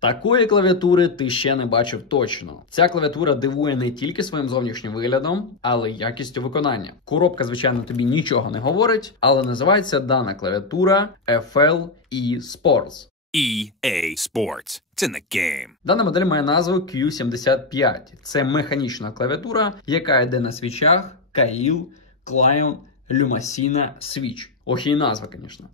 Такої клавіатури ти ще не бачив точно. Ця клавіатура дивує не тільки своїм зовнішнім виглядом, але й якістю виконання. Коробка, звичайно, тобі нічого не говорить, але називається дана клавіатура FL eSports. EA Sports. It's in the game. Дана модель має назву Q75. Це механічна клавіатура, яка йде на свічах Kailh, Clion, Lumacina Switch. Ох, і назва, звісно.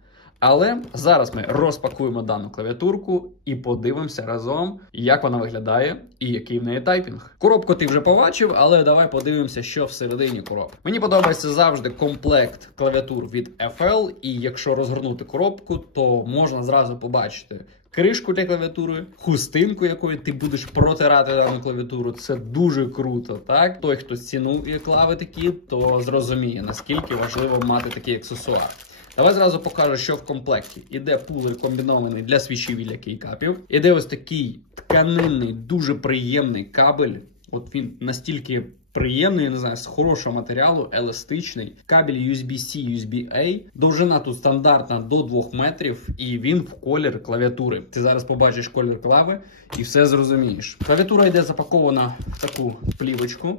Але зараз ми розпакуємо дану клавіатурку і подивимося разом, як вона виглядає і який в неї тайпінг. Коробку ти вже побачив, але давай подивимося, що всередині коробки. Мені подобається завжди комплект клавіатур від FL, і якщо розгорнути коробку, то можна зразу побачити кришку для клавіатури, хустинку, якою ти будеш протирати дану клавіатуру. Це дуже круто, так? Той, хто цінує клави такі, то зрозуміє, наскільки важливо мати такий аксесуар. Давай зразу покажу, що в комплекті. Іде пулер комбінований для свічів і для кейкапів. Іде ось такий тканинний, дуже приємний кабель. От він настільки приємний, я не знаю, з хорошого матеріалу, еластичний. Кабель USB-C, USB-A. Довжина тут стандартна до 2 метрів, і він в колір клавіатури. Ти зараз побачиш колір клави і все зрозумієш. Клавіатура йде запакована в таку плівочку.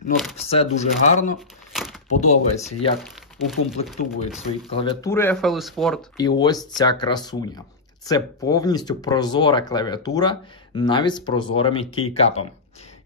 Ну, все дуже гарно. Подобається, як укомплектовують свої клавіатури FL eSport. І ось ця красуня. Це повністю прозора клавіатура, навіть з прозорими кейкапами.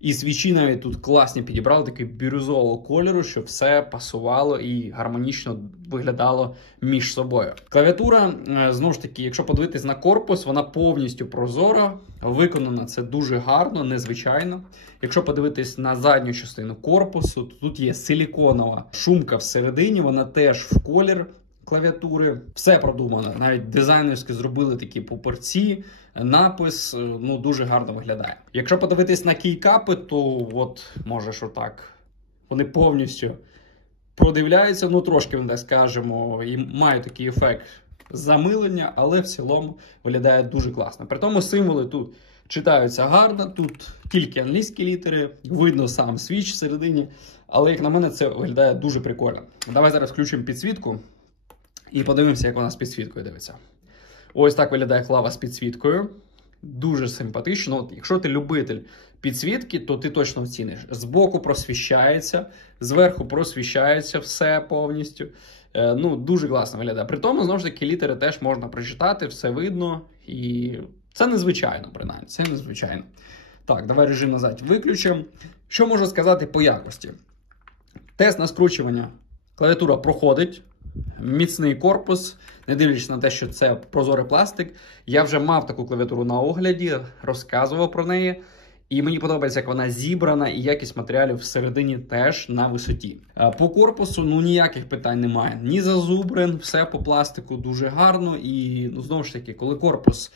І свічі навіть тут класні підібрали, такий бірюзового кольору, щоб все пасувало і гармонічно виглядало між собою. Клавіатура, знову ж таки, якщо подивитись на корпус, вона повністю прозора, виконана це дуже гарно, незвичайно. Якщо подивитись на задню частину корпусу, то тут є силіконова шумка всередині, вона теж в колір клавіатури. Все продумано, навіть дизайнерськи зробили такі попорці, напис, ну, дуже гарно виглядає. Якщо подивитись на кейкапи, то от, можеш отак, вони повністю продивляються, ну, трошки, так скажемо, і мають такий ефект замилення, але в цілому виглядає дуже класно. При тому символи тут читаються гарно, тут тільки англійські літери, видно сам свіч всередині, але, як на мене, це виглядає дуже прикольно. Давай зараз включимо підсвітку і подивимося, як вона з підсвіткою дивиться. Ось так виглядає клава з підсвіткою. Дуже симпатично. От, якщо ти любитель підсвітки, то ти точно оціниш. Збоку просвіщається, зверху просвіщається все повністю. Ну, дуже класно виглядає. При тому, знову ж таки, літери теж можна прочитати, все видно. І це незвичайно, принаймні. Це незвичайно. Так, давай режим назад виключимо. Що можу сказати по якості? Тест на скручування. Клавіатура проходить. Міцний корпус, не дивлячись на те, що це прозорий пластик. Я вже мав таку клавіатуру на огляді, розказував про неї. І мені подобається, як вона зібрана, і якість матеріалів всередині теж на висоті. По корпусу, ну, ніяких питань немає. Ні зазубрин, все по пластику дуже гарно. І, ну, знову ж таки, коли корпус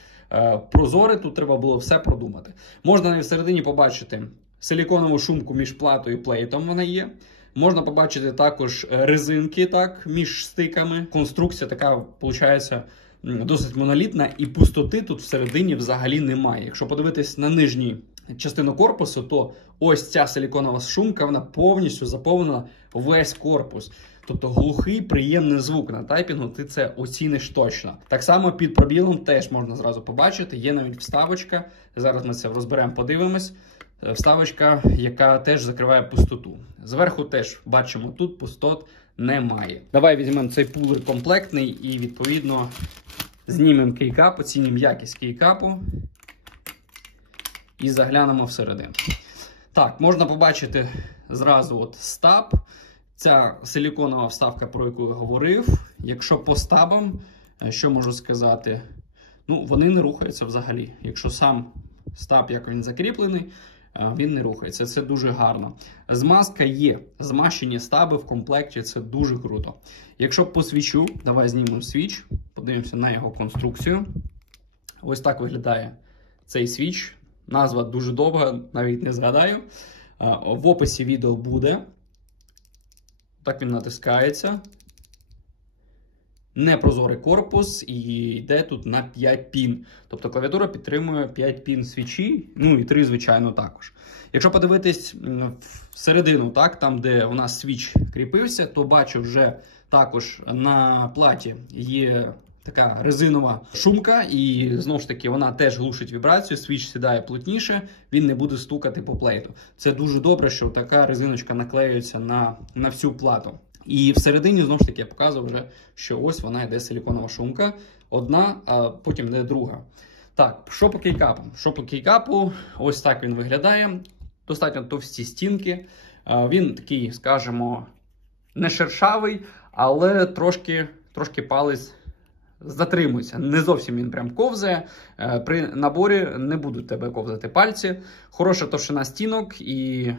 прозорий, тут треба було все продумати. Можна навіть всередині побачити силіконову шумку між платою і плейтом, вона є. Можна побачити також резинки так, між стиками. Конструкція така, виходить, досить монолітна, і пустоти тут всередині взагалі немає. Якщо подивитись на нижню частину корпусу, то ось ця силіконова шумка, вона повністю заповнена весь корпус. Тобто глухий, приємний звук на тайпінгу, ти це оціниш точно. Так само під пробілом теж можна зразу побачити, є навіть вставочка. Зараз ми це розберемо, подивимось. Вставочка, яка теж закриває пустоту. Зверху теж бачимо, тут пустот немає. Давай візьмемо цей пулер комплектний і, відповідно, знімемо кейкап, оцінимо якість кейкапу і заглянемо всередину. Так, можна побачити зразу от стаб. Ця силіконова вставка, про яку я говорив. Якщо по стабам, що можу сказати? Ну, вони не рухаються взагалі. Якщо сам стаб, як він закріплений, він не рухається. Це дуже гарно. Змазка є. Змащені стаби в комплекті. Це дуже круто. Якщо по свічу, давай знімемо свіч. Подивимося на його конструкцію. Ось так виглядає цей свіч. Назва дуже довга, навіть не згадаю. В описі відео буде. Так він натискається. Непрозорий корпус і йде тут на 5 пін. Тобто клавіатура підтримує 5 пін свічі, ну і 3, звичайно, також. Якщо подивитись всередину, так, там, де у нас свіч кріпився, то бачу вже також на платі є така резинова шумка, і знову ж таки вона теж глушить вібрацію, свіч сідає плотніше, він не буде стукати по плейту. Це дуже добре, що така резиночка наклеюється на всю плату. І всередині, знову ж таки, я показував вже, що ось вона йде силіконова шумка, одна, а потім йде друга. Так, що по кейкапу? Ось так він виглядає. Достатньо товсті стінки. Він такий, скажімо, не шершавий, але трошки палець затримується. Не зовсім він прям ковзає. При наборі не будуть тебе ковзати пальці. Хороша товщина стінок і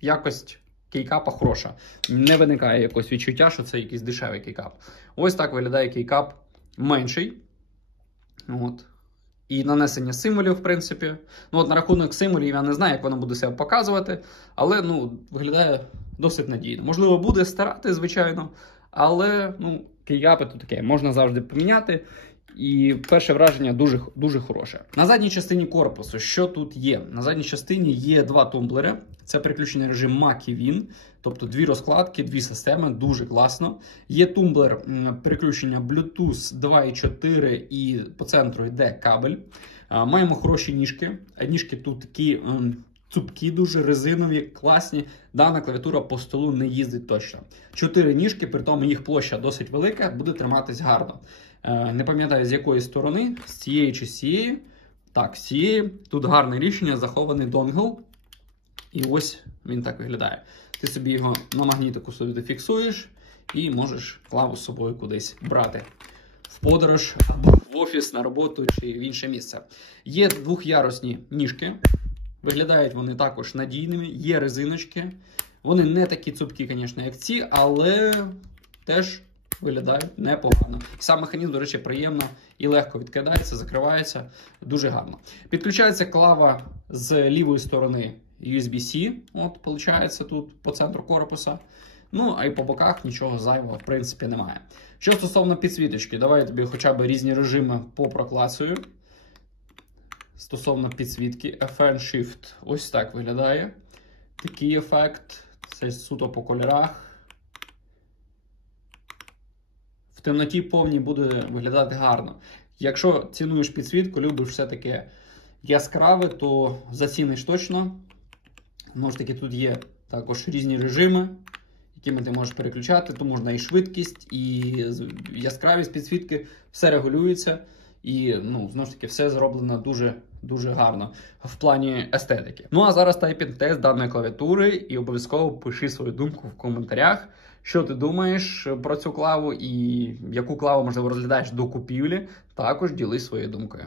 якость кейкапа хороша. Не виникає якогось відчуття, що це якийсь дешевий кейкап. Ось так виглядає кейкап менший. От. І нанесення символів, в принципі. Ну, от на рахунок символів я не знаю, як воно буде себе показувати, але, ну, виглядає досить надійно. Можливо, буде старати, звичайно, але, ну, кейкапи то таке, можна завжди поміняти. І перше враження дуже хороше. На задній частині корпусу, що тут є? На задній частині є два тумблери. Це переключений режим Mac і Win, тобто дві розкладки, дві системи, дуже класно. Є тумблер переключення Bluetooth 2.4 і по центру йде кабель. Маємо хороші ніжки. Ніжки тут такі цупкі, дуже резинові, класні. Дана клавіатура по столу не їздить точно. 4 ніжки, при тому їх площа досить велика, буде триматись гарно. Не пам'ятаю, з якої сторони, з цієї чи з цієї. Так, з цієї. Тут гарне рішення, захований донгл. І ось він так виглядає. Ти собі його на магнітику собі фіксуєш і можеш клаву з собою кудись брати. В подорож, або в офіс, на роботу чи в інше місце. Є двохярусні ніжки. Виглядають вони також надійними. Є резиночки. Вони не такі цупкі, звісно, як ці, але теж виглядають непогано. Сам механізм, до речі, приємно і легко відкидається, закривається. Дуже гарно. Підключається клава з лівої сторони USB-C. От, виходить, тут по центру корпуса. Ну, а й по боках нічого зайвого, в принципі, немає. Що стосовно підсвіточки, давай я тобі хоча б різні режими попроклацаю. Стосовно підсвітки, FN Shift ось так виглядає. Такий ефект. Це суто по кольорах. В темноті повній буде виглядати гарно. Якщо цінуєш підсвітку, любиш все таке яскраве, то заціниш точно. Знову ж таки, тут є також різні режими, якими ти можеш переключати. Тут можна і швидкість, і яскравість підсвітки. Все регулюється. І, ну, знову ж таки, все зроблено дуже гарно в плані естетики. Ну, а зараз тайпінг-тест даної клавіатури, і обов'язково пиши свою думку в коментарях, що ти думаєш про цю клаву і яку клаву, можливо, розглядаєш до купівлі. Також ділись своєю думкою.